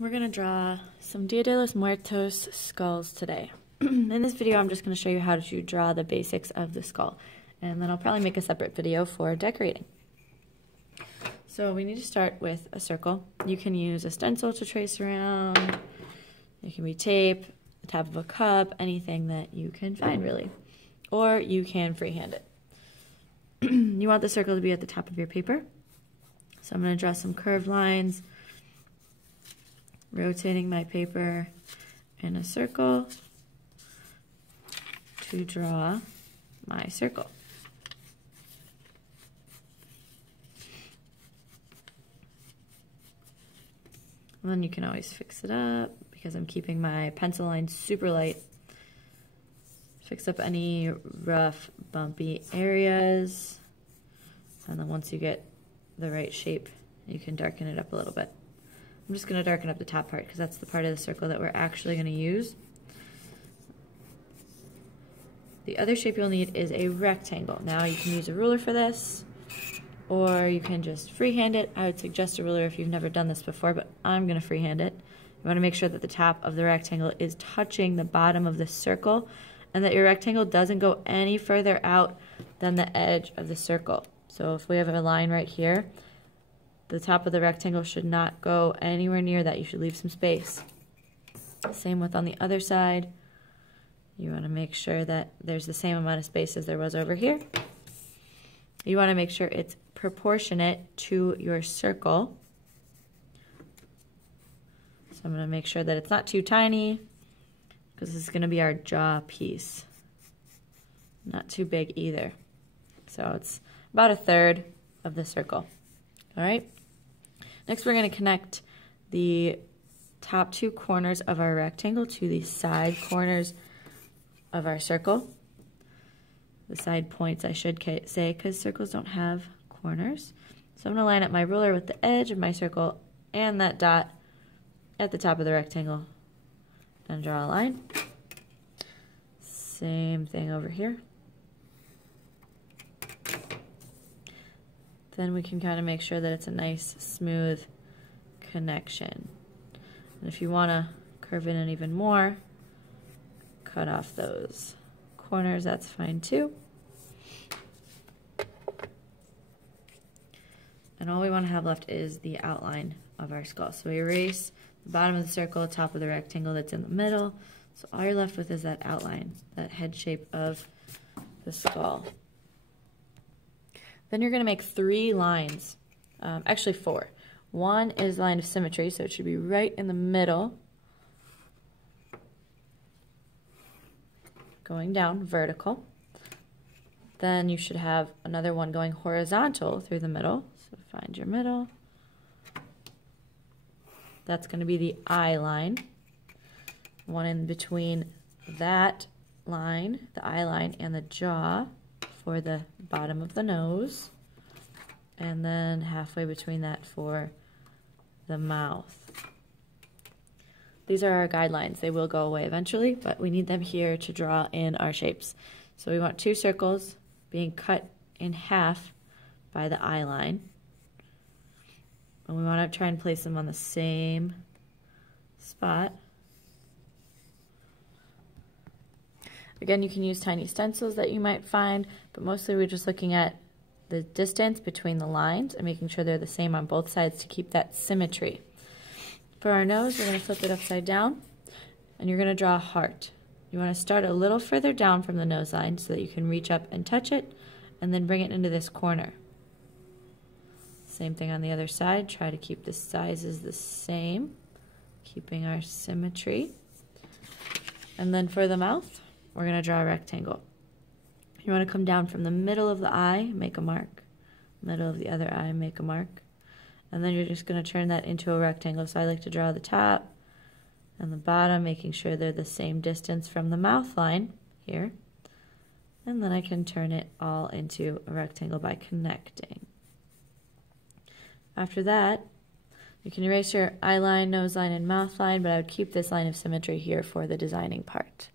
We're going to draw some Dia de los Muertos skulls today. In this video, I'm just going to show you how to draw the basics of the skull, and then I'll probably make a separate video for decorating. So we need to start with a circle. You can use a stencil to trace around. It can be tape, the top of a cup, anything that you can find really. Or you can freehand it. You want the circle to be at the top of your paper. So I'm going to draw some curved lines, rotating my paper in a circle to draw my circle. And then you can always fix it up because I'm keeping my pencil line super light. Fix up any rough, bumpy areas. And then once you get the right shape, you can darken it up a little bit. I'm just going to darken up the top part because that's the part of the circle that we're actually going to use. The other shape you'll need is a rectangle. Now you can use a ruler for this, or you can just freehand it. I would suggest a ruler if you've never done this before, but I'm going to freehand it. You want to make sure that the top of the rectangle is touching the bottom of the circle and that your rectangle doesn't go any further out than the edge of the circle. So if we have a line right here, the top of the rectangle should not go anywhere near that. You should leave some space. Same with on the other side. You want to make sure that there's the same amount of space as there was over here. You want to make sure it's proportionate to your circle. So I'm going to make sure that it's not too tiny because this is going to be our jaw piece. Not too big either. So it's about a third of the circle. All right. Next, we're going to connect the top two corners of our rectangle to the side corners of our circle. The side points, I should say, because circles don't have corners. So I'm going to line up my ruler with the edge of my circle and that dot at the top of the rectangle and draw a line. Same thing over here. Then we can kind of make sure that it's a nice, smooth connection. And if you want to curve it in even more, cut off those corners, that's fine too. And all we want to have left is the outline of our skull. So we erase the bottom of the circle, the top of the rectangle that's in the middle. So all you're left with is that outline, that head shape of the skull. Then you're going to make 3 lines, actually 4. One is line of symmetry, so it should be right in the middle, going down vertical. Then you should have another one going horizontal through the middle. So find your middle. That's going to be the eye line. One in between that line, the eye line, and the jaw for the bottom of the nose. And then halfway between that for the mouth. These are our guidelines. They will go away eventually, but we need them here to draw in our shapes. So we want 2 circles being cut in half by the eye line. And we want to try and place them on the same spot. Again, you can use tiny stencils that you might find, but mostly we're just looking at the distance between the lines and making sure they're the same on both sides to keep that symmetry. For our nose, we're going to flip it upside down, and you're going to draw a heart. You want to start a little further down from the nose line so that you can reach up and touch it, and then bring it into this corner. Same thing on the other side. Try to keep the sizes the same, keeping our symmetry. And then for the mouth, we're going to draw a rectangle. You want to come down from the middle of the eye, make a mark. Middle of the other eye, make a mark. And then you're just going to turn that into a rectangle. So I like to draw the top and the bottom, making sure they're the same distance from the mouth line here. And then I can turn it all into a rectangle by connecting. After that, you can erase your eye line, nose line, and mouth line, but I would keep this line of symmetry here for the designing part.